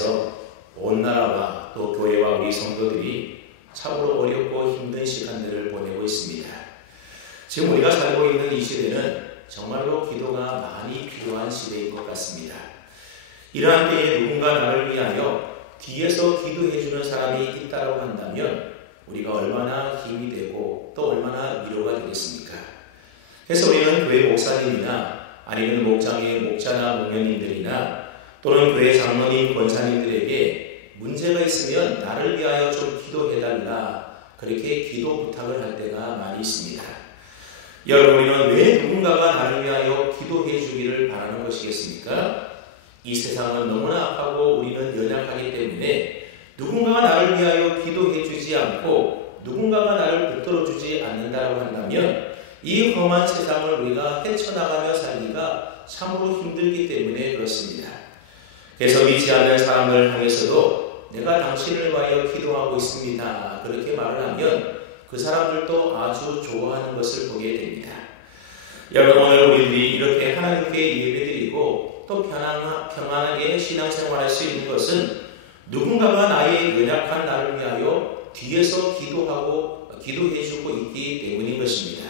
안에서 온 나라와 또 교회와 우리 성도들이 참으로 어렵고 힘든 시간들을 보내고 있습니다. 지금 우리가 살고 있는 이 시대는 정말로 기도가 많이 필요한 시대인 것 같습니다. 이러한 때에 누군가 나를 위하여 뒤에서 기도해 주는 사람이 있다고 한다면 우리가 얼마나 힘이 되고 또 얼마나 위로가 되겠습니까? 그래서 우리는 교회 목사님이나 아니면 목장의 목자나 목녀님들이나 또는 교회 장로님, 권사님들에게 문제가 있으면 나를 위하여 좀 기도해달라, 그렇게 기도 부탁을 할 때가 많이 있습니다. 여러분, 우리는 왜 누군가가 나를 위하여 기도해 주기를 바라는 것이겠습니까? 이 세상은 너무나 악하고 우리는 연약하기 때문에 누군가가 나를 위하여 기도해 주지 않고 누군가가 나를 붙들어 주지 않는다고 한다면 이 험한 세상을 우리가 헤쳐나가며 살기가 참으로 힘들기 때문에 그렇습니다. 그래서 믿지 않는 사람을 향해서도 내가 당신을 위하여 기도하고 있습니다, 그렇게 말을 하면 그 사람들도 아주 좋아하는 것을 보게 됩니다. 여러분, 오늘 우리들이 이렇게 하나님께 예배드리고 또 평안하게 신앙생활할 수 있는 것은 누군가가 나의 연약한 나를 위하여 뒤에서 기도해주고 있기 때문인 것입니다.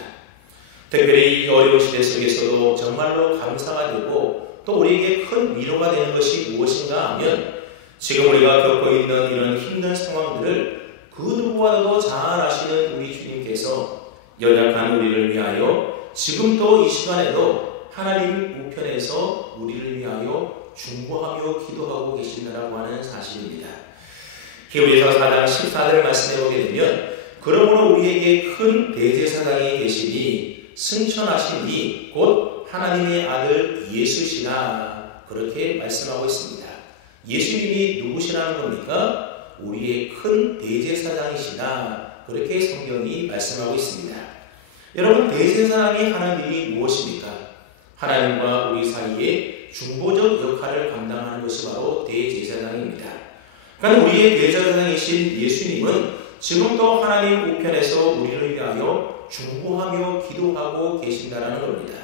특별히 이 어려운 시대 속에서도 정말로 감사가 되고 또 우리에게 큰 위로가 되는 것이 무엇인가 하면 지금 우리가 겪고 있는 이런 힘든 상황들을 그 누구와도 잘 아시는 우리 주님께서 연약한 우리를 위하여 지금도 이 시간에도 하나님 우편에서 우리를 위하여 중보하며 기도하고 계신다라고 하는 사실입니다. 히브리서 4장 14절 말씀해 보게 되면 그러므로 우리에게 큰 대제사장이 계시니 승천하신 이 곧 하나님의 아들 예수시라, 그렇게 말씀하고 있습니다. 예수님이 누구시라는 겁니까? 우리의 큰 대제사장이시다, 그렇게 성경이 말씀하고 있습니다. 여러분, 대제사장이 하는 일이 무엇입니까? 하나님과 우리 사이에 중보적 역할을 감당하는 것이 바로 대제사장입니다. 그러니까 우리의 대제사장이신 예수님은 지금도 하나님 우편에서 우리를 위하여 중보하며 기도하고 계신다라는 겁니다.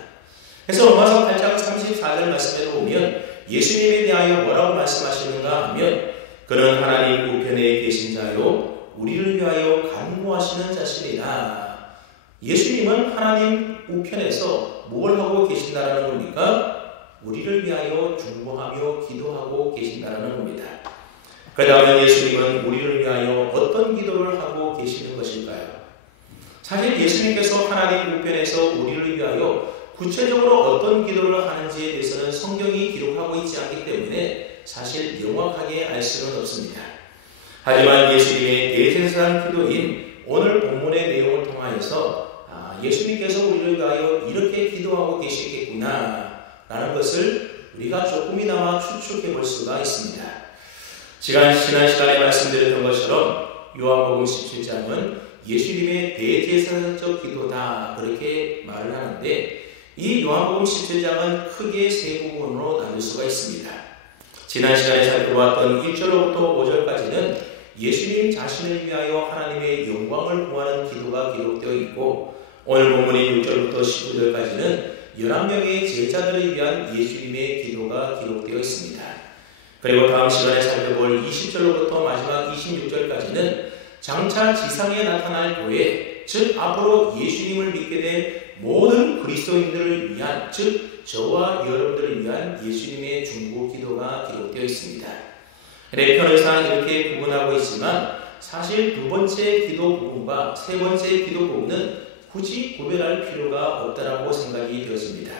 그래서 로마서 8장 34절 말씀에 보면 예수님에 대하여 뭐라고 말씀하시는가 하면 그는 하나님 우편에 계신 자요 우리를 위하여 간구하시는 자신이다. 예수님은 하나님 우편에서 뭘 하고 계신다라는 겁니까? 우리를 위하여 중보하며 기도하고 계신다라는 겁니다. 그 다음에 예수님은 우리를 위하여 어떤 기도를 하고 계시는 것일까요? 사실 예수님께서 하나님 우편에서 우리를 위하여 구체적으로 어떤 기도를 하는지에 대해서는 성경이 기록하고 있지 않기 때문에 사실 명확하게 알 수는 없습니다. 하지만 예수님의 대제사장 기도인 오늘 본문의 내용을 통하여서 예수님께서 우리를 위하여 이렇게 기도하고 계시겠구나 라는 것을 우리가 조금이나마 추측해 볼 수가 있습니다. 지난 시간에 말씀드렸던 것처럼 요한복음 17장은 예수님의 대제사장적 기도다, 그렇게 말을 하는데 이 요한복음 17장은 크게 세 부분으로 나눌 수가 있습니다. 지난 시간에 살펴보았던 1절로부터 5절까지는 예수님 자신을 위하여 하나님의 영광을 구하는 기도가 기록되어 있고 오늘 본문인 6절부터 19절까지는 11명의 제자들을 위한 예수님의 기도가 기록되어 있습니다. 그리고 다음 시간에 살펴볼 20절로부터 마지막 26절까지는 장차 지상에 나타날 교회, 즉 앞으로 예수님을 믿게 된 모든 그리스도인들을 위한, 즉 저와 여러분들을 위한 예수님의 중보 기도가 기록되어 있습니다. 편의상 이렇게 구분하고 있지만 사실 두 번째 기도 부분과 세 번째 기도 부분은 굳이 구별할 필요가 없다라고 생각이 되었습니다.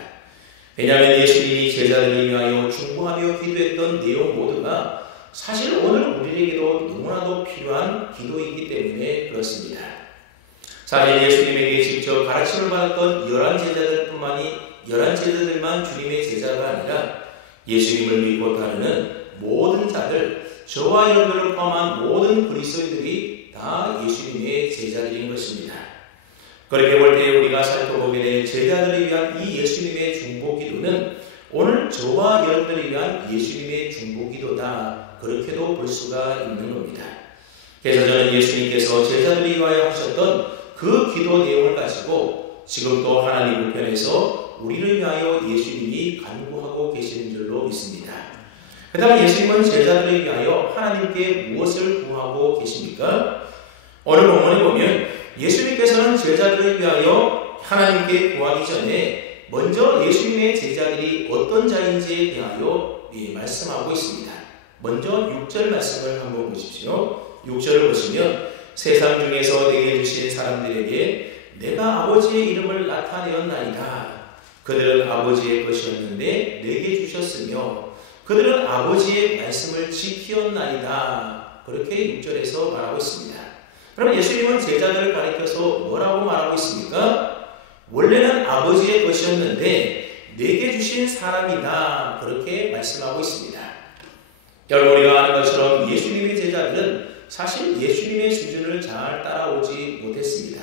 왜냐하면 예수님이 제자들을 위하여 중보하며 기도했던 내용 모두가 사실 오늘 우리에게도 너무나도 필요한 기도이기 때문에 그렇습니다. 사실 예수님에게 직접 가르침을 받았던 11제자들만 주님의 제자가 아니라 예수님을 믿고 따르는 모든 자들, 저와 여러분들을 포함한 모든 그리스도인들이 다 예수님의 제자들인 것입니다. 그렇게 볼 때 우리가 살펴보게 될 제자들을 위한 이 예수님의 중보 기도는 오늘 저와 여러분들을 위한 예수님의 중보 기도다, 그렇게도 볼 수가 있는 겁니다. 그래서 저는 예수님께서 제자들을 위하여 하셨던 그 기도 내용을 가지고 지금도 하나님 우편에서 우리를 위하여 예수님이 간구하고 계시는 줄로 믿습니다. 그 다음에 예수님은 제자들을 위하여 하나님께 무엇을 구하고 계십니까? 오늘 본문에 보면 예수님께서는 제자들을 위하여 하나님께 구하기 전에 먼저 예수님의 제자들이 어떤 자인지에 대하여 말씀하고 있습니다. 먼저 6절 말씀을 한번 보십시오. 6절을 보시면 세상 중에서 내게 주신 사람들에게 내가 아버지의 이름을 나타내었나이다. 그들은 아버지의 것이었는데 내게 주셨으며 그들은 아버지의 말씀을 지키었나이다. 그렇게 6절에서 말하고 있습니다. 그럼 예수님은 제자들을 가리켜서 뭐라고 말하고 있습니까? 원래는 아버지의 것이었는데 내게 주신 사람이다. 그렇게 말씀하고 있습니다. 여러분, 우리가 아는 것처럼 예수님의 제자들은 사실 예수님의 수준을 잘 따라오지 못했습니다.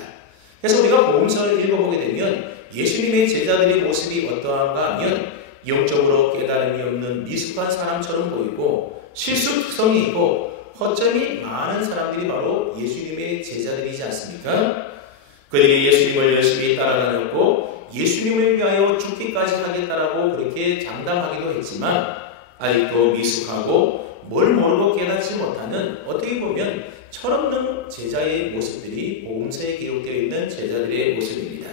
그래서 우리가 복음서를 읽어보게 되면 예수님의 제자들의 모습이 어떠한가 하면 영적으로 깨달음이 없는 미숙한 사람처럼 보이고 실수투성이 있고 허점이 많은 사람들이 바로 예수님의 제자들이지 않습니까? 그들이 예수님을 열심히 따라다녔고 예수님을 위하여 죽기까지 하겠다라고 그렇게 장담하기도 했지만 아직도 미숙하고 뭘 모르고 깨닫지 못하는 어떻게 보면 철없는 제자의 모습들이 복음서에 기록되어 있는 제자들의 모습입니다.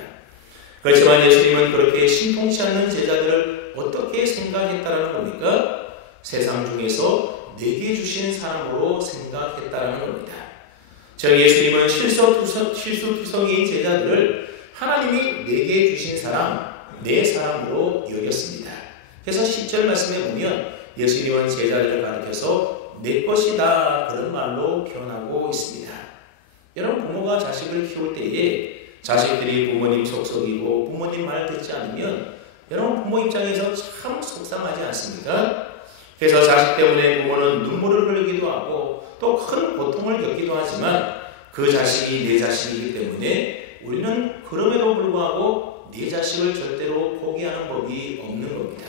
그렇지만 예수님은 그렇게 신통치 않는 제자들을 어떻게 생각했다라는 겁니까? 세상 중에서 내게 주신 사람으로 생각했다라는 겁니다. 즉 예수님은 실수투성이인 제자들을 하나님이 내게 주신 사람, 내 사람으로 여겼습니다. 그래서 10절 말씀에 보면 예수님은 제자들을 가리켜서 내 것이다 그런 말로 표현하고 있습니다. 여러분, 부모가 자식을 키울 때에 자식들이 부모님 속속이고 부모님 말 듣지 않으면 여러분 부모 입장에서 참 속상하지 않습니까? 그래서 자식 때문에 부모는 눈물을 흘리기도 하고 또 큰 고통을 겪기도 하지만 그 자식이 내 자식이기 때문에 우리는 그럼에도 불구하고 내 자식을 절대로 포기하는 법이 없는 겁니다.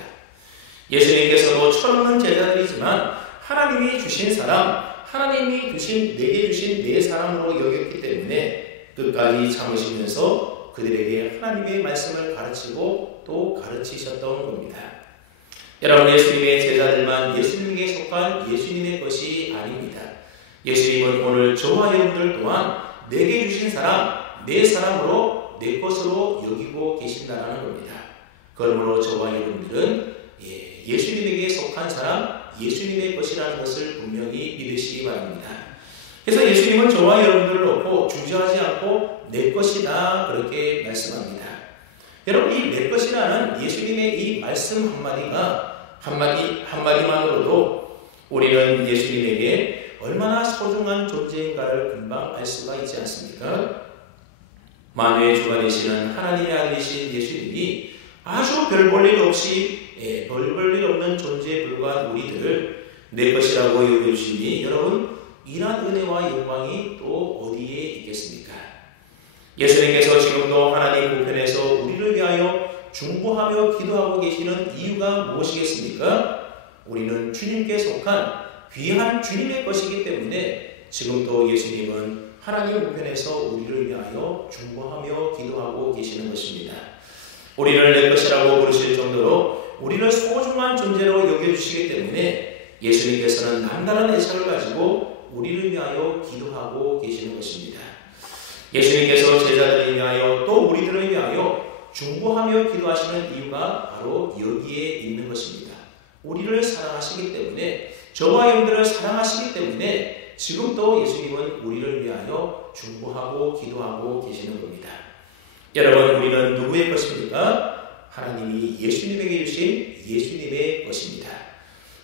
예수님께서도 철없는 제자들이지만 하나님이 주신 사람, 하나님이 내게 주신 내 사람으로 여겼기 때문에 끝까지 참으시면서 그들에게 하나님의 말씀을 가르치고 또 가르치셨던 겁니다. 여러분, 예수님의 제자들만 예수님에게 속한 예수님의 것이 아닙니다. 예수님은 오늘 저와 여러분들 또한 내게 주신 사람, 내 사람으로 내 것으로 여기고 계신다는 겁니다. 그러므로 저와 여러분들은 예수님에게 속한 사람, 예수님의 것이라는 것을 분명히 믿으시기 바랍니다. 그래서 예수님은 저와 여러분들을 놓고 주저하지 않고 내 것이다 그렇게 말씀합니다. 여러분, 이 내 것이라는 예수님의 이 말씀 한마디만으로도 우리는 예수님에게 얼마나 소중한 존재인가를 금방 알 수가 있지 않습니까? 만유의 주가 되시는 하나님의 아들이신 예수님이 아주 별 볼 일 없이 별 볼 일 없는 존재에 불과한 우리들을 내 것이라고 여겨주시니 여러분, 이러한 은혜와 영광이 또 어디에 있겠습니까? 예수님께서 지금도 하나님 우편에서 우리를 위하여 중보하며 기도하고 계시는 이유가 무엇이겠습니까? 우리는 주님께 속한 귀한 주님의 것이기 때문에 지금도 예수님은 하나님 우편에서 우리를 위하여 중보하며 기도하고 계시는 것입니다. 우리를 내 것이라고 부르실 정도로 우리를 소중한 존재로 여겨주시기 때문에 예수님께서는 남다른 애착을 가지고 우리를 위하여 기도하고 계시는 것입니다. 예수님께서 제자들을 위하여 또 우리들을 위하여 중보하며 기도하시는 이유가 바로 여기에 있는 것입니다. 우리를 사랑하시기 때문에, 저와 여러분들을 사랑하시기 때문에 지금도 예수님은 우리를 위하여 중보하고 기도하고 계시는 겁니다. 여러분, 우리는 누구의 것입니까? 하나님이 예수님에게 주신 예수님의 것입니다.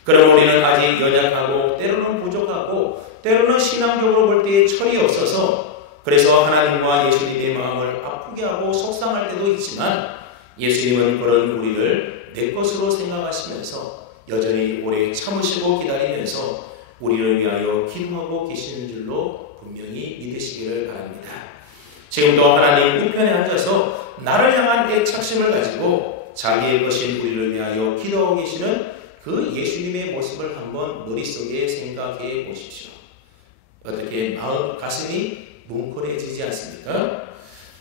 그럼 우리는 아직 연약하고 때로는 부족하고 때로는 신앙적으로 볼 때에 철이 없어서 그래서 하나님과 예수님의 마음을 아프게 하고 속상할 때도 있지만 예수님은 그런 우리를 내 것으로 생각하시면서 여전히 오래 참으시고 기다리면서 우리를 위하여 기도하고 계시는 줄로 분명히 믿으시기를 바랍니다. 지금도 하나님 우편에 앉아서 나를 향한 애착심을 가지고 자기의 것인 우리를 위하여 기도하고 계시는 그 예수님의 모습을 한번 머릿속에 생각해 보십시오. 어떻게 가슴이 뭉클해지지 않습니까?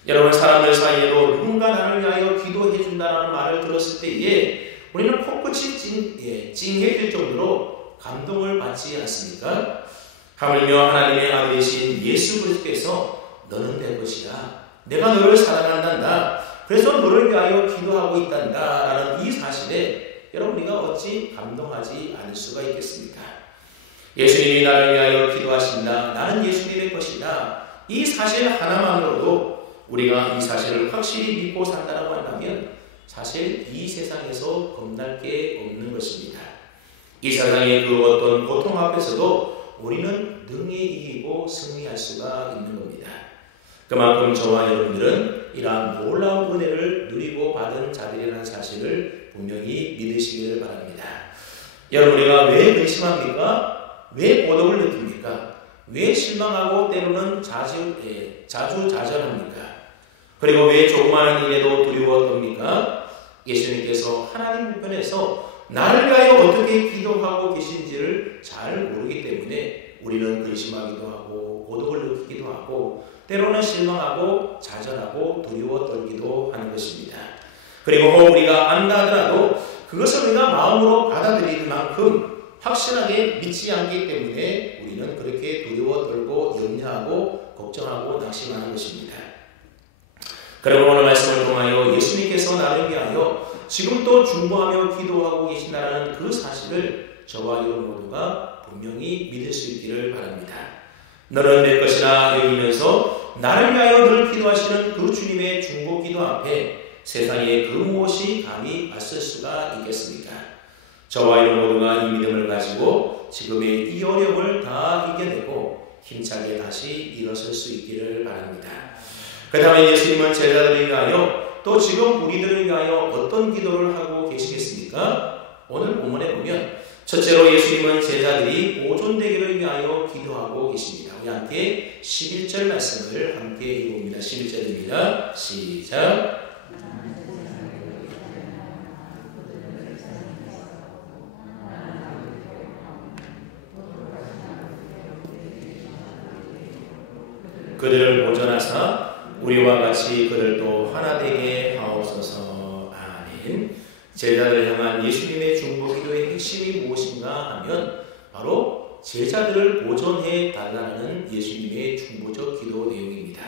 여러분, 사람들 사이에도 누군가 나를 위하여 기도해 준다는 말을 들었을 때에 우리는 코끝이 찡해질 정도로 감동을 받지 않습니까? 하물며 하나님의 아들이신 예수 그리스도께서 너는 내 것이다. 내가 너를 사랑한단다. 그래서 너를 위하여 기도하고 있단다. 라는 이 사실에 여러분 우리가 어찌 감동하지 않을 수가 있겠습니까? 예수님이 나를 위하여 기도하신다. 나는 예수님의 것이다. 이 사실 하나만으로도 우리가 이 사실을 확실히 믿고 산다라고 한다면 사실 이 세상에서 겁날 게 없는 것입니다. 이 세상의 그 어떤 고통 앞에서도 우리는 능히 이기고 승리할 수가 있는 겁니다. 그만큼 저와 여러분들은 이러한 놀라운 은혜를 누리고 받은 자들이라는 사실을 분명히 믿으시기를 바랍니다. 여러분 우리가 왜 근심합니까? 왜 고독을 느낍니까? 왜 실망하고 때로는 자주자절합니까? 그리고 왜 조그마한 일에도 두려워 떱니까? 예수님께서 하나님 우편에서 나를 위하여 어떻게 기도하고 계신지를 잘 모르기 때문에 우리는 근심하기도 하고 고독을 느끼기도 하고 때로는 실망하고 좌절하고 두려워 떨기도 하는 것입니다. 그리고 혹 우리가 안다 하더라도 그것을 우리가 마음으로 받아들이는 만큼 확실하게 믿지 않기 때문에 우리는 그렇게 두려워 떨고 염려하고 걱정하고 낙심하는 것입니다. 그리고 오늘 말씀을 통하여 예수님께서 나를 위하여 지금도 중보하며 기도하고 계신다는 그 사실을 저와 여러분 모두가 분명히 믿을 수 있기를 바랍니다. 너는 내 것이라 여기면서 나를 위하여 늘 기도하시는 그 주님의 중보 기도 앞에 세상에 그 무엇이 감히 맞설 수가 있겠습니까? 저와 여러분 모두가 이 믿음을 가지고 지금의 이 어려움을 다 이겨내고 힘차게 다시 일어설 수 있기를 바랍니다. 그 다음에 예수님은 제자들을 위하여 또 지금 우리들을 위하여 어떤 기도를 하고 계시겠습니까? 오늘 본문에 보면 첫째로 예수님은 제자들이 보존되기를 위하여 기도하고 계십니다. 우리 함께 11절 말씀을 함께 읽어봅니다. 11절입니다. 시작. 그들을 보존하사 우리와 같이 그들도 하나 되게 하옵소서. 아멘. 제자들을 향한 예수님의 중보 기도의 핵심이 무엇인가 하면 바로 제자들을 보존해 달라는 예수님의 중보적 기도 내용입니다.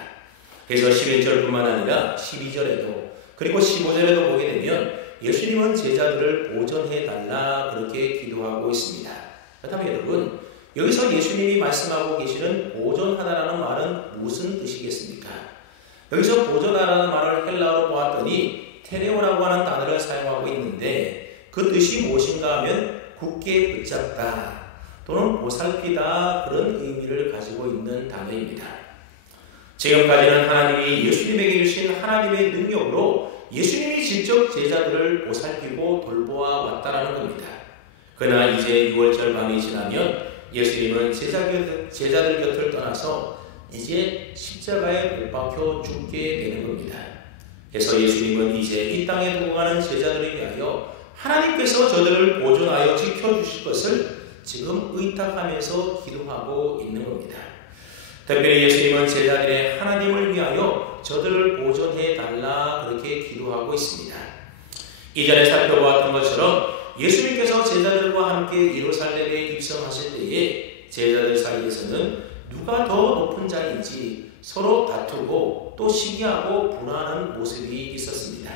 그래서 11절뿐만 아니라 12절에도 그리고 15절에도 보게 되면 예수님은 제자들을 보존해 달라 그렇게 기도하고 있습니다. 그렇다면 여러분 여기서 예수님이 말씀하고 계시는 보존하다라는 말은 무슨 뜻이겠습니까? 여기서 보존하다라는 말을 헬라어로 보았더니 테네오라고 하는 단어를 사용하고 있는데 그 뜻이 무엇인가 하면 굳게 붙잡다 또는 보살피다 그런 의미를 가지고 있는 단어입니다. 지금까지는 하나님이 예수님에게 주신 하나님의 능력으로 예수님이 직접 제자들을 보살피고 돌보아 왔다라는 겁니다. 그러나 이제 6월절 밤이 지나면 예수님은 제자들 곁을 떠나서 이제 십자가에 못 박혀 죽게 되는 겁니다. 그래서 예수님은 이제 이 땅에 두고 가는 제자들을 위하여 하나님께서 저들을 보존하여 지켜주실 것을 지금 의탁하면서 기도하고 있는 겁니다. 특별히 예수님은 제자들의 하나님을 위하여 저들을 보존해 달라 그렇게 기도하고 있습니다. 이전에 살펴보았던 것처럼 예수님께서 제자들과 함께 예루살렘에 입성하실 때에 제자들 사이에서는 누가 더 높은 자인지 서로 다투고 또 시기하고 분하는 모습이 있었습니다.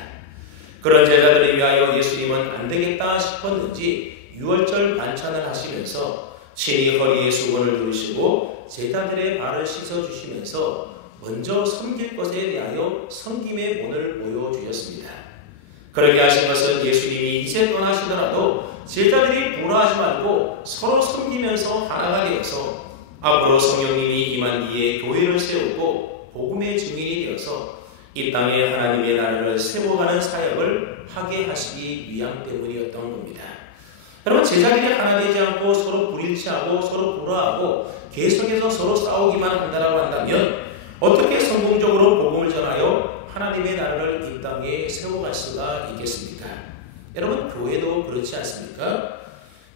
그런 제자들을 위하여 예수님은 안 되겠다 싶었는지 6월절 반찬을 하시면서 친히 허리에 수건을 두르시고 제자들의 발을 씻어주시면서 먼저 섬길 것에 대하여 섬김의 본을 보여주셨습니다. 그렇게 하신 것은 예수님이 이제 떠나시더라도 제자들이 분하지 말고 서로 섬기면서 하나가 되어서 앞으로 성령님이 임한 이에 교회를 세우고 복음의 증인이 되어서 이 땅에 하나님의 나라를 세워가는 사역을 하게 하시기 위함 때문이었던 겁니다. 여러분 제자들이 하나 되지 않고 서로 불일치하고 서로 불화하고 계속해서 서로 싸우기만 한다라고 한다면 어떻게 성공적으로 복음을 전하여 하나님의 나라를 이 땅에 세워갈 수가 있겠습니까? 여러분 교회도 그렇지 않습니까?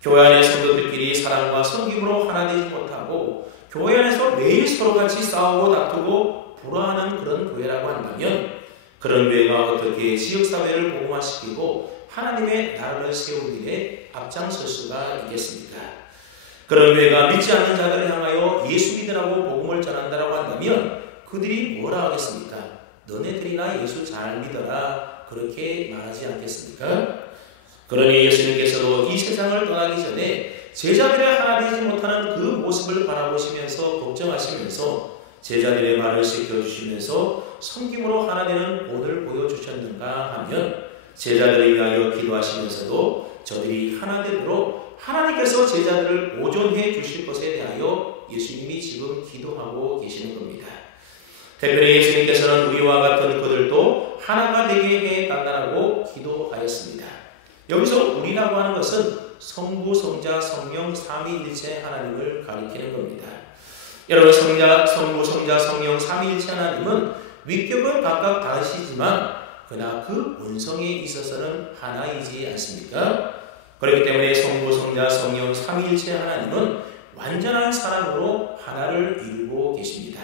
교회 안의 성도들끼리 사랑과 섬김으로 하나 되지 못하고 교회 안에서 매일 서로같이 싸우고 다투고 불화하는 그런 교회라고 한다면 그런 교회가 어떻게 지역사회를 복음화시키고 하나님의 나라를 세우는 일에 앞장설 수가 있겠습니까? 그런 교회가 믿지 않는 자들을 향하여 예수 믿으라고 복음을 전한다라고 한다면 그들이 뭐라 하겠습니까? 너네들이나 예수 잘 믿어라 그렇게 말하지 않겠습니까? 그러니 예수님께서도 이 세상을 떠나기 전에 제자들의 하나 되지 못하는 그 모습을 바라보시면서 걱정하시면서 제자들의 말을 지켜주시면서 섬김으로 하나 되는 본을 보여주셨는가 하면 제자들을 위하여 기도하시면서도 저들이 하나 되도록 하나님께서 제자들을 보존해 주실 것에 대하여 예수님이 지금 기도하고 계시는 겁니다. 특별히 예수님께서는 우리와 같은 그들도 하나가 되게 해달라고 기도하였습니다. 여기서 우리라고 하는 것은 성부, 성자, 성령, 삼위일체 하나님을 가리키는 겁니다. 여러분, 성부, 성자, 성령, 삼위일체 하나님은 위격은 각각 다르시지만 그러나 그 본성에 있어서는 하나이지 않습니까? 그렇기 때문에 성부, 성자, 성령, 삼위일체 하나님은 완전한 사랑으로 하나를 이루고 계십니다.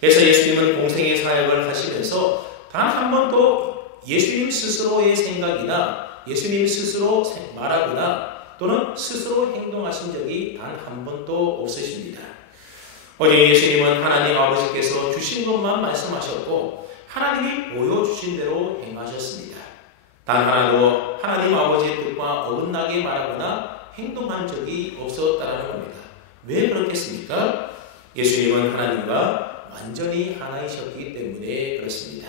그래서 예수님은 공생의 사역을 하시면서 단 한 번도 예수님 스스로의 생각이나 예수님 스스로 말하거나 또는 스스로 행동하신 적이 단 한 번도 없으십니다. 어제 예수님은 하나님 아버지께서 주신 것만 말씀하셨고 하나님이 보여주신 대로 행하셨습니다. 단 하나도 하나님 아버지의 뜻과 어긋나게 말하거나 행동한 적이 없었다는 겁니다. 왜 그렇겠습니까? 예수님은 하나님과 완전히 하나이셨기 때문에 그렇습니다.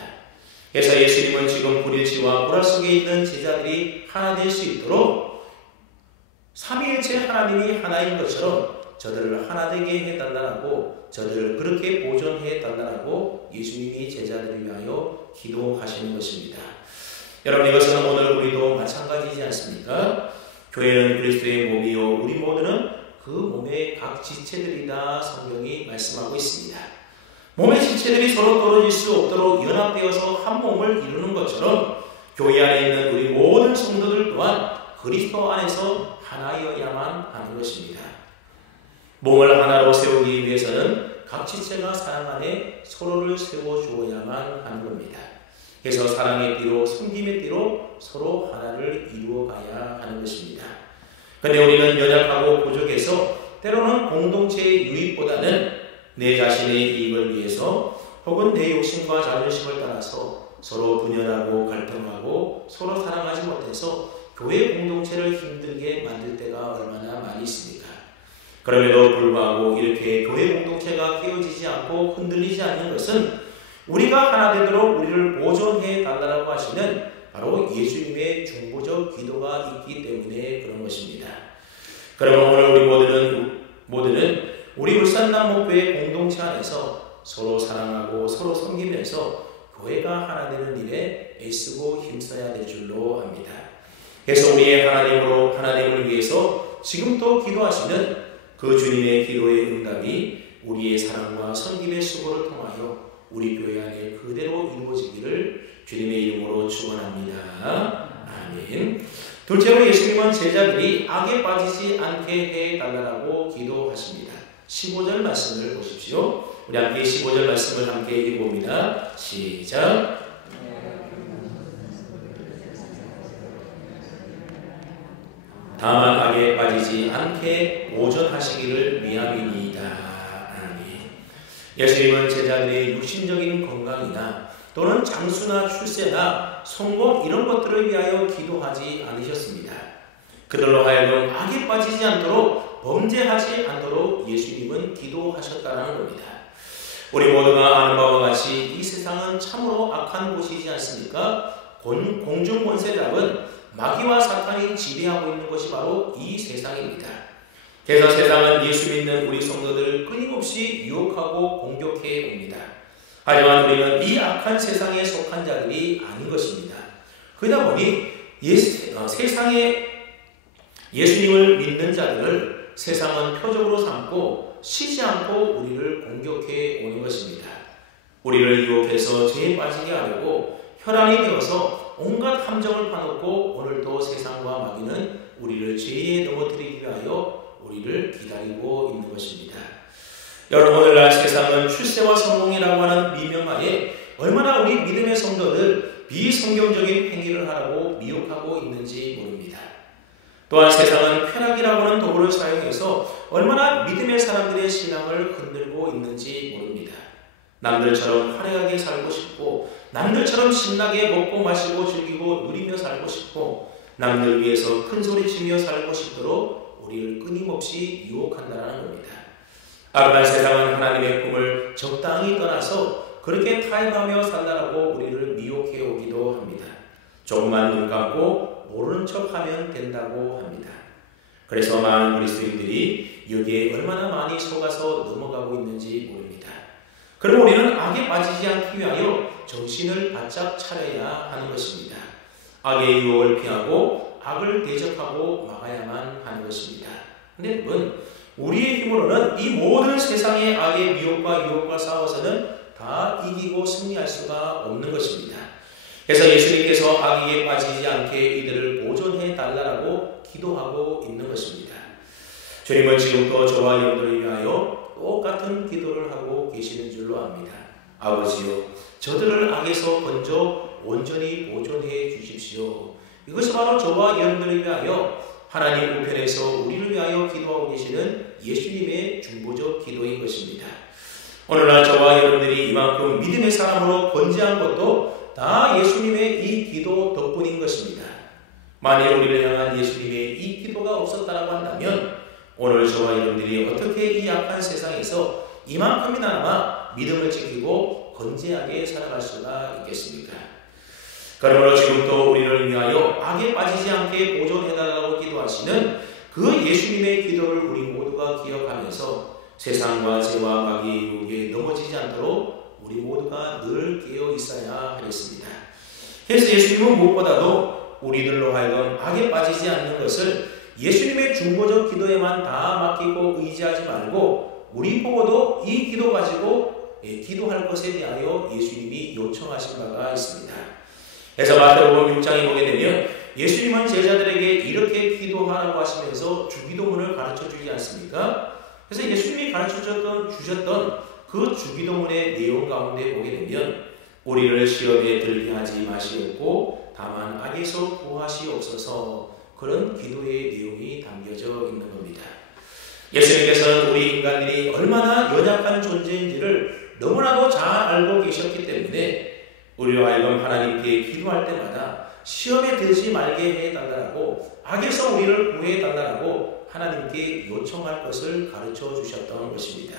그래서 예수님은 지금 불일치와 불화 속에 있는 제자들이 하나 될 수 있도록 삼위일체 하나님이 하나인 것처럼 저들을 하나 되게 해달라고 저들을 그렇게 보존해달라고 예수님이 제자들을 위하여 기도하시는 것입니다. 여러분, 이것은 오늘 우리도 마찬가지이지 않습니까? 교회는 그리스도의 몸이요 우리 모두는 그 몸의 각 지체들이다 성경이 말씀하고 있습니다. 몸의 지체들이 서로 떨어질 수 없도록 연합되어서 한 몸을 이루는 것처럼 교회 안에 있는 우리 모든 성도들 또한 그리스도 안에서 하나여야만 하는 것입니다. 몸을 하나로 세우기 위해서는 각 지체가 사랑 안에 서로를 세워주어야만 하는 겁니다. 그래서 사랑의 띠로 섬김의 띠로 서로 하나를 이루어가야 하는 것입니다. 그런데 우리는 연약하고 부족해서 때로는 공동체의 유익보다는 내 자신의 이익을 위해서 혹은 내 욕심과 자존심을 따라서 서로 분열하고 갈등하고 서로 사랑하지 못해서 교회 공동체를 힘들게 만들 때가 얼마나 많이 있습니까? 그럼에도 불구하고 이렇게 교회 공동체가 깨어지지 않고 흔들리지 않는 것은 우리가 하나 되도록 우리를 보존해 달라고 하시는 바로 예수님의 중보적 기도가 있기 때문에 그런 것입니다. 그러면 오늘 우리 모두는 우리 울산남목교회 공동체 안에서 서로 사랑하고 서로 섬기면서 교회가 하나 되는 일에 애쓰고 힘써야 될 줄로 압니다. 그래서 우리의 하나님을 위해서 지금도 기도하시는 그 주님의 기도의 응답이 우리의 사랑과 섬김의 수고를 통하여 우리 교회 안에 그대로 이루어지기를 주님의 이름으로 축원합니다. 아멘. 둘째로 예수님은 제자들이 악에 빠지지 않게 해달라고 기도하십니다. 15절 말씀을 보십시오. 우리 함께 15절 말씀을 함께 읽어봅니다. 시작. 다만 악에 빠지지 않게 보존하시기를 미함이니이다. 아멘. 예수님은 제자들의 육신적인 건강이나 또는 장수나 출세나 성공 이런 것들을 위하여 기도하지 않으셨습니다. 그들로 하여금 악에 빠지지 않도록 범죄하지 않도록 예수님은 기도하셨다는 겁니다. 우리 모두가 아는 바와 같이 이 세상은 참으로 악한 곳이지 않습니까? 공중권세잡은 마귀와 사탄이 지배하고 있는 것이 바로 이 세상입니다. 그래서 세상은 예수 믿는 우리 성도들을 끊임없이 유혹하고 공격해 옵니다. 하지만 우리는 이 악한 세상에 속한 자들이 아닌 것입니다. 그러다 보니 세상에 예수님을 믿는 자들을 세상은 표적으로 삼고 쉬지 않고 우리를 공격해 오는 것입니다. 우리를 유혹해서 죄에 빠지게 하려고 혈안이 되어서 온갖 함정을 파놓고 오늘도 세상과 마귀는 우리를 죄에 넘어뜨리기 위하여 우리를 기다리고 있는 것입니다. 여러분, 오늘날 세상은 출세와 성공이라고 하는 미명하에 얼마나 우리 믿음의 성도들 비성경적인 행위를 하라고 미혹하고 있는지 모릅니다. 또한 세상은 쾌락이라고 하는 도구를 사용해서 얼마나 믿음의 사람들의 신앙을 흔들고 있는지 모릅니다. 남들처럼 화려하게 살고 싶고, 남들처럼 신나게 먹고 마시고 즐기고 누리며 살고 싶고, 남들 위해서 큰 소리치며 살고 싶도록 우리를 끊임없이 유혹한다는 겁니다. 악한 세상은 하나님의 꿈을 적당히 떠나서 그렇게 타협하며 살라고 우리를 미혹해 오기도 합니다. 조금만 눈 감고 모르는 척하면 된다고 합니다. 그래서 많은 그리스도인들이 여기에 얼마나 많이 속아서 넘어가고 있는지 모릅니다. 그럼 우리는 악에 빠지지 않기 위하여 정신을 바짝 차려야 하는 것입니다. 악의 유혹을 피하고 악을 대적하고 막아야만 하는 것입니다. 근데 여러분, 우리의 힘으로는 이 모든 세상의 악의 미혹과 유혹과 싸워서는 다 이기고 승리할 수가 없는 것입니다. 그래서 예수님께서 악에 빠지지 않게 이들을 보존해 달라고 기도하고 있는 것입니다. 주님은 지금도 저와 여러분들을 위하여 똑같은 기도를 하고 계시는 줄로 압니다. 아버지요, 저들을 악에서 먼저 온전히 보존해 주십시오. 이것이 바로 저와 여러분들을 위하여 하나님 우편에서 우리를 위하여 기도하고 계시는 예수님의 중보적 기도인 것입니다. 오늘날 저와 여러분들이 이만큼 믿음의 사람으로 번제한 것도 다 예수님의 이 기도 덕분인 것입니다. 만일 우리를 향한 예수님의 이 기도가 없었다고 한다면 오늘 저와 여러분들이 어떻게 이 악한 세상에서 이만큼이나마 믿음을 지키고 건재하게 살아갈 수가 있겠습니까? 그러므로 지금도 우리를 위하여 악에 빠지지 않게 보존해달라고 기도하시는 그 예수님의 기도를 우리 모두가 기억하면서 세상과 죄와 마귀의 유혹에 넘어지지 않도록 우리 모두가 늘 깨어 있어야 하겠습니다. 그래서 예수님은 무엇보다도 우리들로 하여금 악에 빠지지 않는 것을 예수님의 중보적 기도에만 다 맡기고 의지하지 말고 우리 보고도 이 기도 가지고 기도할 것에 대하여 예수님이 요청하신 바가 있습니다. 그래서 마태복음 6장에 보게 되면 예수님은 제자들에게 이렇게 기도하라고 하시면서 주기도문을 가르쳐 주지 않습니까? 그래서 예수님이 가르쳐 주셨던 그 주기도문의 내용 가운데 보게 되면 우리를 시험에 들게 하지 마시옵고 다만 악에서 구하시옵소서, 그런 기도의 내용이 담겨져 있는 겁니다. 예수님께서는 우리 인간들이 얼마나 연약한 존재인지를 너무나도 잘 알고 계셨기 때문에 우리와 하여금 하나님께 기도할 때마다 시험에 들지 말게 해달라고, 악에서 우리를 구해달라고 하나님께 요청할 것을 가르쳐 주셨던 것입니다.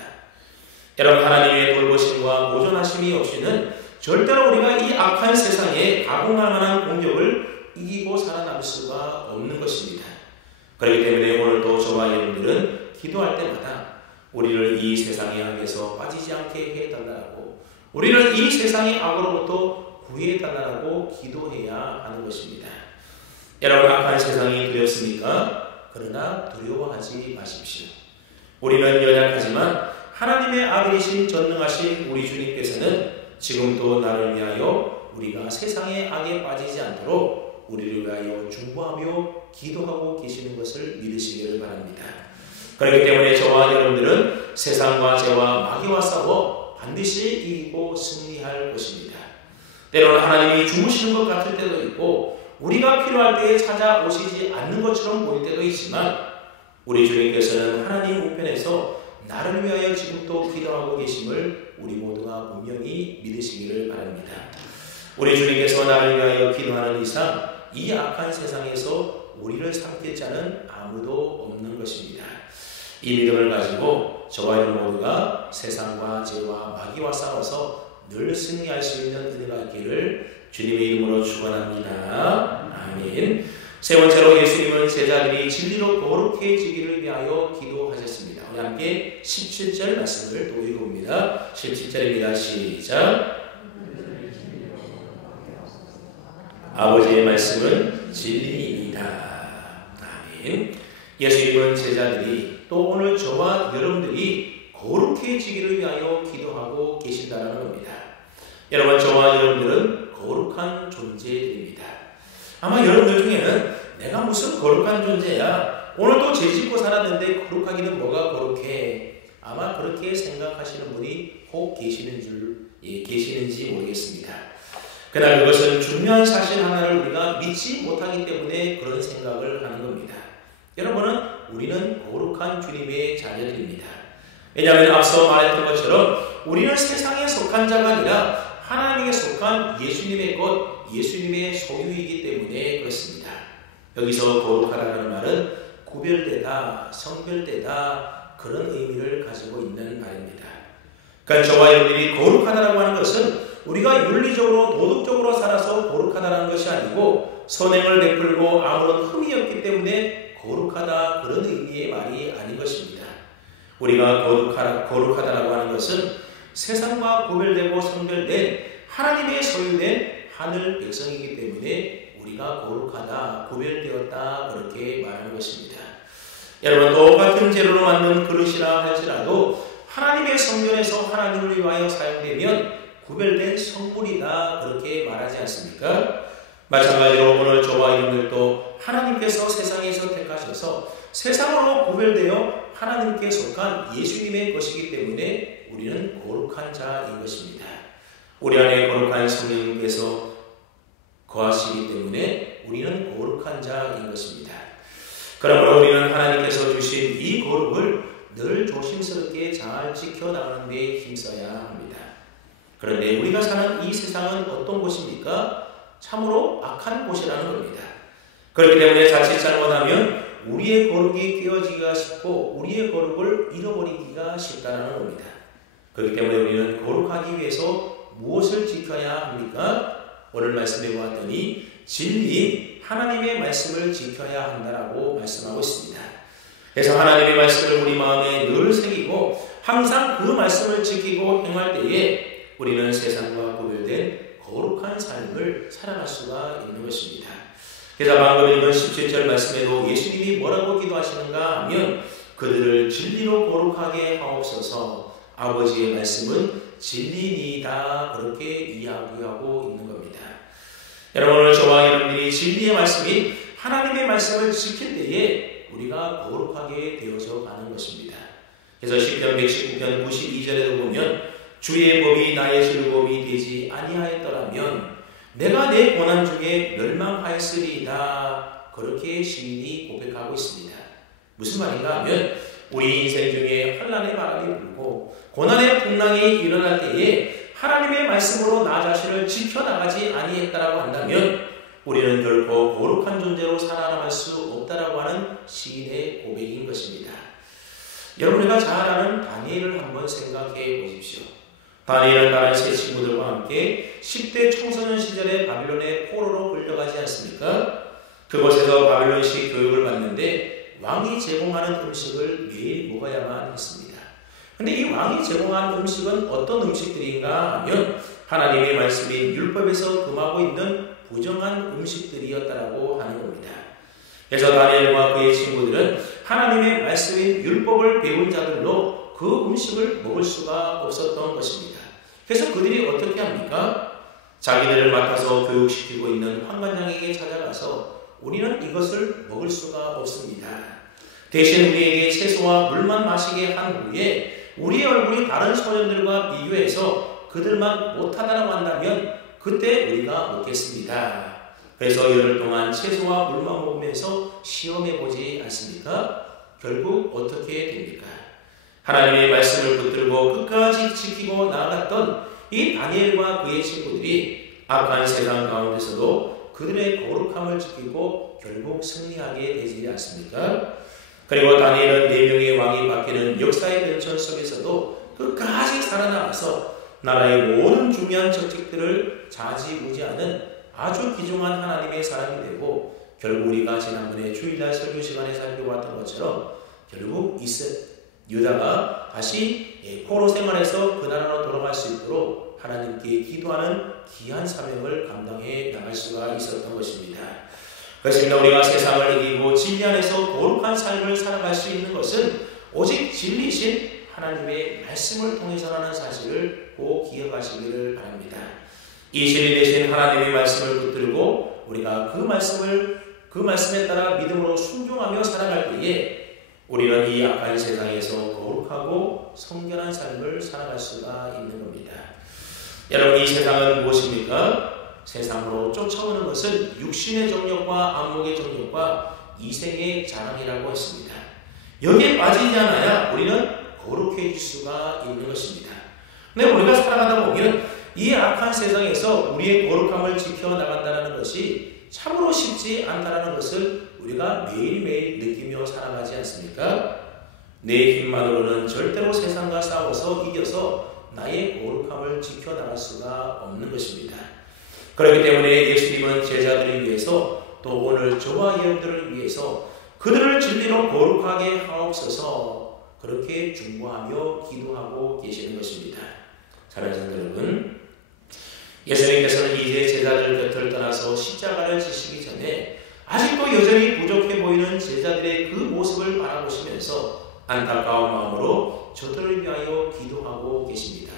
여러분, 하나님의 돌보심과 보존하심이 없이는 절대로 우리가 이 악한 세상에 가공할 만한 공격을 이기고 살아남을 수가 없는 것입니다. 그렇기 때문에 오늘도 저와 여러분들은 기도할 때마다 우리를 이 세상의 악에서 빠지지 않게 해달라고, 우리를 이 세상의 악으로부터 구해달라고 기도해야 하는 것입니다. 여러분, 악한 세상이 두렵습니까? 그러나 두려워하지 마십시오. 우리는 연약하지만 하나님의 아들이신 전능하신 우리 주님께서는 지금도 나를 위하여 우리가 세상의 악에 빠지지 않도록 우리를 위하여 중보하며 기도하고 계시는 것을 믿으시기를 바랍니다. 그렇기 때문에 저와 여러분들은 세상과 죄와 마귀와 싸워 반드시 이기고 승리할 것입니다. 때로는 하나님이 주무시는 것 같을 때도 있고 우리가 필요할 때에 찾아오시지 않는 것처럼 보일 때도 있지만 우리 주님께서는 하나님 우편에서 나를 위하여 지금도 기도하고 계심을 우리 모두가 분명히 믿으시기를 바랍니다. 우리 주님께서 나를 위하여 기도하는 이상 이 악한 세상에서 우리를 삼킬 자는 아무도 없는 것입니다. 이 믿음을 가지고 저와 여러분 모두가 세상과 죄와 마귀와 싸워서 늘 승리할 수 있는 은혜가 있기를 주님의 이름으로 축원합니다. 아멘. 세 번째로 예수님은 제자들이 진리로 거룩해지기를 위하여 기도하셨습니다. 우리 함께 17절 말씀을 또 읽어봅니다. 17절입니다. 시작. 아버지의 말씀은 진리입니다. 아멘. 예수님은 제자들이 또 오늘 저와 여러분들이 거룩해지기를 위하여 기도하고 계신다는 겁니다. 여러분, 저와 여러분들은 거룩한 존재들입니다. 아마 여러분들 중에는 내가 무슨 거룩한 존재야, 오늘도 죄 짓고 살았는데 거룩하기는 뭐가 거룩해, 아마 그렇게 생각하시는 분이 혹 계시는지 모르겠습니다. 그러나 그것은 중요한 사실 하나를 우리가 믿지 못하기 때문에 그런 생각을 하는 겁니다. 여러분은 우리는 거룩한 주님의 자녀들입니다. 왜냐하면 앞서 말했던 것처럼 우리는 세상에 속한 자가 아니라 하나님께 속한 예수님의 것, 예수님의 소유이기 때문에 그렇습니다. 여기서 거룩하다는 말은 구별되다, 성별되다 그런 의미를 가지고 있는 말입니다. 그러니까 저와 여러분들이 거룩하다라고 하는 것은 우리가 윤리적으로 도덕적으로 살아서 거룩하다라는 것이 아니고 선행을 베풀고 아무런 흠이 없기 때문에 거룩하다 그런 의미의 말이 아닌 것입니다. 우리가 거룩하다라고 하는 것은 세상과 구별되고 성별된 하나님의 소유된 하늘 백성이기 때문에 우리가 거룩하다, 구별되었다 그렇게 말하는 것입니다. 여러분 똑같은 재료로 만든 그릇이라 할지라도 하나님의 성전에서 하나님을 위하여 사용되면 구별된 성물이다 그렇게 말하지 않습니까? 마찬가지로 오늘 저와 여러분들도 하나님께서 세상에서 택하셔서 세상으로 구별되어 하나님께 속한 예수님의 것이기 때문에 우리는 거룩한 자인 것입니다. 우리 안에 거룩한 성령님께서 거하시기 때문에 우리는 거룩한 자인 것입니다. 그러므로 우리는 하나님께서 주신 이 거룩을 늘 조심스럽게 잘 지켜나가는 데 힘써야 합니다. 그런데 우리가 사는 이 세상은 어떤 곳입니까? 참으로 악한 곳이라는 겁니다. 그렇기 때문에 자칫 잘못하면 우리의 거룩이 깨어지기가 쉽고 우리의 거룩을 잃어버리기가 쉽다는 겁니다. 그렇기 때문에 우리는 거룩하기 위해서 무엇을 지켜야 합니까? 오늘 말씀해 보았더니 진리인 하나님의 말씀을 지켜야 한다라고 말씀하고 있습니다. 그래서 하나님의 말씀을 우리 마음에 늘 새기고 항상 그 말씀을 지키고 행할 때에 우리는 세상과 구별된 거룩한 삶을 살아갈 수가 있는 것입니다. 그래서 방금 읽은 17절 말씀에도 예수님이 뭐라고 기도하시는가 하면 그들을 진리로 거룩하게 하옵소서. 아버지의 말씀은 진리니이다 그렇게 이야기하고 있는 겁니다. 여러분 오늘 저와 여러분들이 진리의 말씀인 하나님의 말씀을 지킬 때에 우리가 거룩하게 되어져 가는 것입니다. 그래서 시편 119편 92절에도 보면 주의 법이 나의 즐거움이 되지 아니하였더라면 내가 내 고난 중에 멸망하였으리이다 그렇게 시인이 고백하고 있습니다. 무슨 말인가 하면 우리 인생 중에 환난의 바람이 불고 고난의 풍랑이 일어날 때에 하나님의 말씀으로 나 자신을 지켜나가지 아니했다라고 한다면 우리는 결코 거룩한 존재로 살아남을 수 없다라고 하는 시인의 고백인 것입니다. 여러분과 잘 아는 다니엘을 한번 생각해 보십시오. 다니엘은 다른 세 친구들과 함께 10대 청소년 시절에 바빌론의 포로로 끌려가지 않습니까? 그곳에서 바빌론식 교육을 받는데 왕이 제공하는 음식을 매일 먹어야만 했습니다. 그런데 이 왕이 제공하는 음식은 어떤 음식들인가 하면 하나님의 말씀인 율법에서 금하고 있는 부정한 음식들이었다라고 하는 겁니다. 그래서 다니엘과 그의 친구들은 하나님의 말씀인 율법을 배운 자들로 그 음식을 먹을 수가 없었던 것입니다. 그래서 그들이 어떻게 합니까? 자기들을 맡아서 교육시키고 있는 환관장에게 찾아가서 우리는 이것을 먹을 수가 없습니다. 대신 우리에게 채소와 물만 마시게 한 후에 우리의 얼굴이 다른 소년들과 비교해서 그들만 못하다고 한다면 그때 우리가 먹겠습니다. 그래서 열흘 동안 채소와 물만 먹으면서 시험해보지 않습니까? 결국 어떻게 됩니까? 하나님의 말씀을 붙들고 끝까지 지키고 나아갔던 이 다니엘과 그의 친구들이 악한 세상 가운데서도 그들의 거룩함을 지키고 결국 승리하게 되지 않습니까? 그리고 다니엘은 4명의 왕이 바뀌는 역사의 변천 속에서도 끝까지 살아남아서 나라의 모든 중요한 정책들을 좌지우지하는 아주 귀중한 하나님의 사람이 되고 결국 우리가 지난번에 주일날 설교 시간에 살펴봤던 것처럼 결국 유다가 다시 포로 생활에서 그 나라로 돌아갈 수 있도록 하나님께 기도하는 귀한 사명을 감당해 나갈 수가 있었던 것입니다. 그렇습니다. 우리가 세상을 이기고 진리 안에서 거룩한 삶을 살아갈 수 있는 것은 오직 진리신 하나님의 말씀을 통해서라는 사실을 꼭 기억하시기를 바랍니다. 이 진리 되신 하나님의 말씀을 붙들고 우리가 그 말씀에 따라 믿음으로 순종하며 살아갈 때에 우리는 이 악한 세상에서 거룩하고 성결한 삶을 살아갈 수가 있는 겁니다. 여러분, 이 세상은 무엇입니까? 세상으로 쫓아오는 것은 육신의 정욕과 안목의 정욕과 이생의 자랑이라고 했습니다. 여기에 빠지지 않아야 우리는 거룩해질 수가 있는 것입니다. 근데 우리가 살아가다 보면 이 악한 세상에서 우리의 거룩함을 지켜나간다는 것이 참으로 쉽지 않다는 것을 우리가 매일매일 느끼며 살아가지 않습니까? 내 힘만으로는 절대로 세상과 싸워서 이겨서 나의 거룩함을 지켜나갈 수가 없는 것입니다. 그렇기 때문에 예수님은 제자들을 위해서 또 오늘 저와 여러분들을 위해서 그들을 진리로 거룩하게 하옵소서 그렇게 중보하며 기도하고 계시는 것입니다. 사랑하는 성도 여러분, 예수님께서는 이제 제자들 곁을 떠나서 십자가를 지시기 전에 아직도 여전히 부족해 보이는 제자들의 그 모습을 바라보시면서 안타까운 마음으로 저들을 위하여 기도하고 계십니다.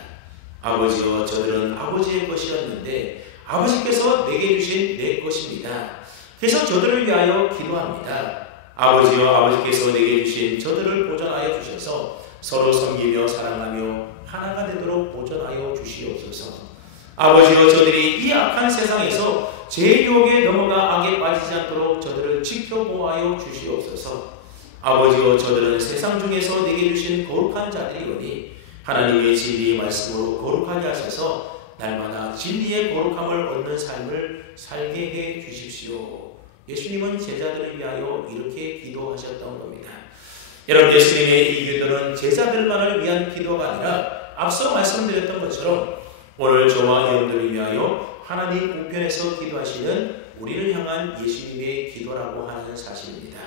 아버지여, 저들은 아버지의 것이었는데 아버지께서 내게 주신 내 것입니다. 그래서 저들을 위하여 기도합니다. 아버지여, 아버지께서 내게 주신 저들을 보존하여 주셔서 서로 섬기며 사랑하며 하나가 되도록 보존하여 주시옵소서. 아버지여, 저들이 이 악한 세상에서 제 유혹에 넘어가 악에 빠지지 않도록 저들을 지켜보아여 주시옵소서. 아버지여, 저들은 세상 중에서 내게 주신 거룩한 자들이오니 하나님의 진리의 말씀으로 거룩하게 하셔서 날마다 진리의 거룩함을 얻는 삶을 살게 해 주십시오. 예수님은 제자들을 위하여 이렇게 기도하셨던 겁니다. 여러분, 예수님의 이 기도는 제자들만을 위한 기도가 아니라 앞서 말씀드렸던 것처럼 오늘 저와 여러분들을 위하여 하나님 우편에서 기도하시는 우리를 향한 예수님의 기도라고 하는 사실입니다.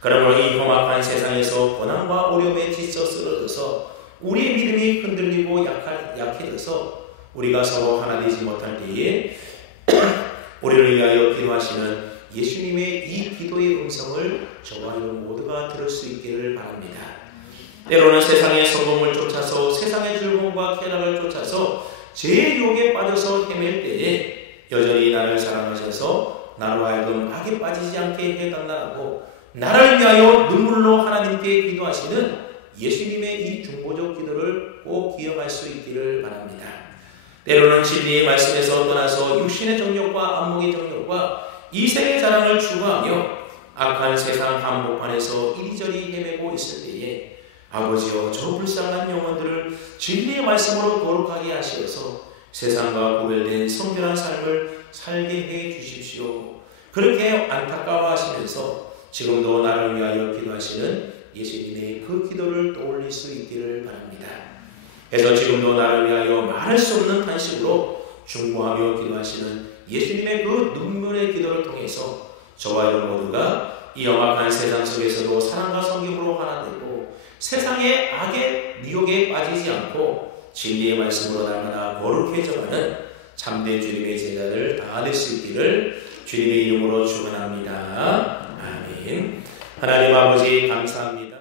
그러므로 이 험악한 세상에서 고난과 어려움에 지쳐 쓰러져서 우리의 믿음이 흔들리고 약해져서 우리가 서로 하나 되지 못할 때에 우리를 위하여 기도하시는 예수님의 이 기도의 음성을 저와 여러분 모두가 들을 수 있기를 바랍니다. 때로는 세상의 성공을 쫓아서 세상의 즐거움과 쾌락을 쫓아서 죄의 유혹에 빠져서 헤맬 때에 여전히 나를 사랑하셔서 나로 하여금 악에 빠지지 않게 해달라고 나를 위하여 눈물로 하나님께 기도하시는 예수님의 이 중보적 기도를 꼭 기억할 수 있기를 바랍니다. 때로는 진리의 말씀에서 떠나서 육신의 정욕과 안목의 정욕과 이생의 자랑을 추구하며 악한 세상 한복판에서 이리저리 헤매고 있을 때에 아버지여, 저 불쌍한 영혼들을 진리의 말씀으로 거룩하게 하시어서 세상과 구별된 성결한 삶을 살게 해 주십시오. 그렇게 안타까워하시면서 지금도 나를 위하여 기도하시는 예수님의 그 기도를 떠올릴 수 있기를 바랍니다. 그래서 지금도 나를 위하여 말할 수 없는 탄식으로 중보하며 기도하시는 예수님의 그 눈물의 기도를 통해서 저와 여러분 모두가 이 험악한 세상 속에서도 사랑과 성김으로 하나 되고 세상의 악의 미혹에 빠지지 않고 진리의 말씀으로 날마다 거룩해져가는 참된 주님의 제자들 다 될 수 있기를 주님의 이름으로 축원합니다. 아멘. 하나님 아버지 감사합니다.